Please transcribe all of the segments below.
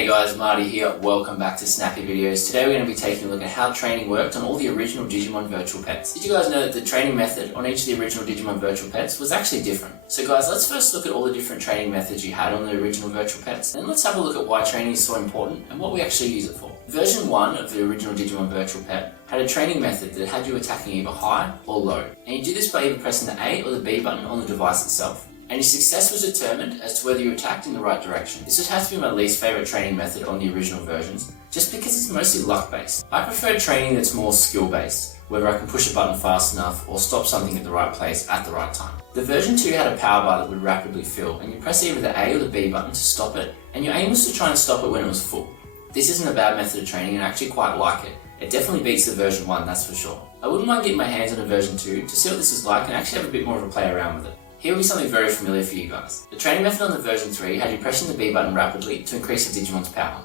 Hey guys, Marty here. Welcome back to Snappy Videos. Today we're going to be taking a look at how training worked on all the original Digimon virtual pets. Did you guys know that the training method on each of the original Digimon virtual pets was actually different? So guys, let's first look at all the different training methods you had on the original virtual pets. Then let's have a look at why training is so important and what we actually use it for. Version 1 of the original Digimon virtual pet had a training method that had you attacking either high or low. And you did this by either pressing the A or the B button on the device itself. And your success was determined as to whether you attacked in the right direction. This would have to be my least favourite training method on the original versions, just because it's mostly luck based. I prefer training that's more skill based, whether I can push a button fast enough or stop something at the right place at the right time. The version 2 had a power bar that would rapidly fill, and you press either the A or the B button to stop it, and your aim was to try and stop it when it was full. This isn't a bad method of training, and I actually quite like it. It definitely beats the version 1, that's for sure. I wouldn't mind getting my hands on a version 2 to see what this is like and actually have a bit more of a play around with it. Here will be something very familiar for you guys. The training method on the version 3 had you pressing the B button rapidly to increase the Digimon's power.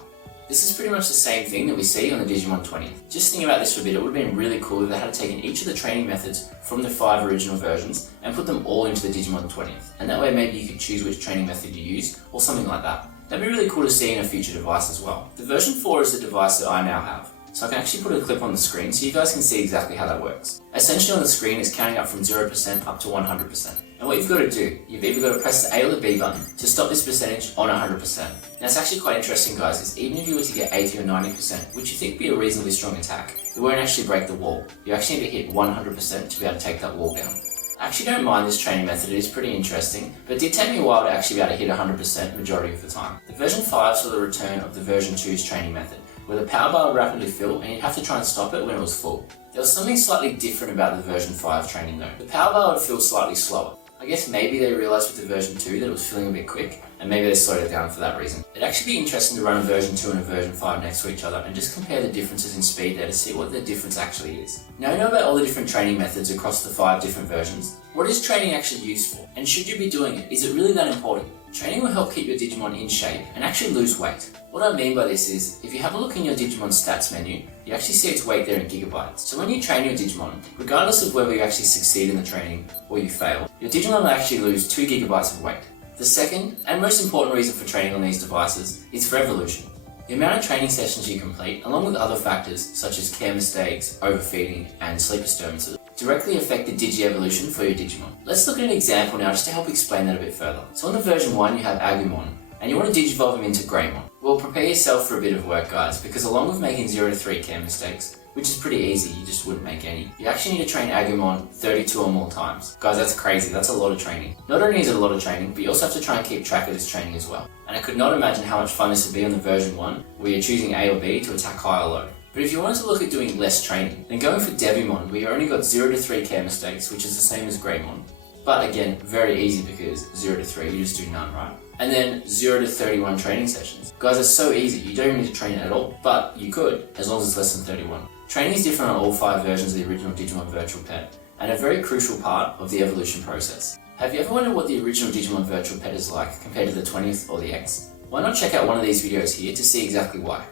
This is pretty much the same thing that we see on the Digimon 20th. Just thinking about this for a bit, it would have been really cool if they had taken each of the training methods from the 5 original versions and put them all into the Digimon 20th. And that way maybe you could choose which training method you use, or something like that. That'd be really cool to see in a future device as well. The version 4 is the device that I now have. So I can actually put a clip on the screen so you guys can see exactly how that works. Essentially on the screen is counting up from 0% up to 100%. And what you've got to do, you've either got to press the A or the B button to stop this percentage on 100%. Now it's actually quite interesting guys, because even if you were to get 80 or 90%, which you think would be a reasonably strong attack, it won't actually break the wall. You actually need to hit 100% to be able to take that wall down. I actually don't mind this training method, it is pretty interesting, but it did take me a while to actually be able to hit 100% majority of the time. The version 5 saw the return of the version 2's training method, where the power bar would rapidly fill and you'd have to try and stop it when it was full. There was something slightly different about the version 5 training though. The power bar would fill slightly slower. I guess maybe they realised with the version 2 that it was filling a bit quick, and maybe they slowed it down for that reason. It'd actually be interesting to run a version 2 and a version 5 next to each other and just compare the differences in speed there to see what the difference actually is. Now you know about all the different training methods across the 5 different versions. What is training actually used for? And should you be doing it? Is it really that important? Training will help keep your Digimon in shape and actually lose weight. What I mean by this is, if you have a look in your Digimon stats menu, you actually see its weight there in gigabytes. So when you train your Digimon, regardless of whether you actually succeed in the training or you fail, your Digimon will actually lose 2 gigabytes of weight. The second, and most important reason for training on these devices, is for evolution. The amount of training sessions you complete, along with other factors such as care mistakes, overfeeding, and sleep disturbances, directly affect the Digi-evolution for your Digimon. Let's look at an example now just to help explain that a bit further. So on the version 1 you have Agumon, and you want to Digivolve him into Greymon. Well, prepare yourself for a bit of work guys, because along with making 0 to 3 care mistakes, which is pretty easy, you just wouldn't make any, you actually need to train Agumon 32 or more times. Guys, that's crazy, that's a lot of training. Not only is it a lot of training, but you also have to try and keep track of this training as well. And I could not imagine how much fun this would be on the version 1, where you're choosing A or B to attack high or low. But if you wanted to look at doing less training, then going for Devimon, where you only got 0 to 3 care mistakes, which is the same as Greymon. But again, very easy because 0 to 3, you just do none, right? And then 0 to 31 training sessions. Guys, it's so easy, you don't even need to train it at all, but you could, as long as it's less than 31. Training is different on all 5 versions of the original Digimon Virtual Pet, and a very crucial part of the evolution process. Have you ever wondered what the original Digimon Virtual Pet is like compared to the 20th or the X? Why not check out one of these videos here to see exactly why.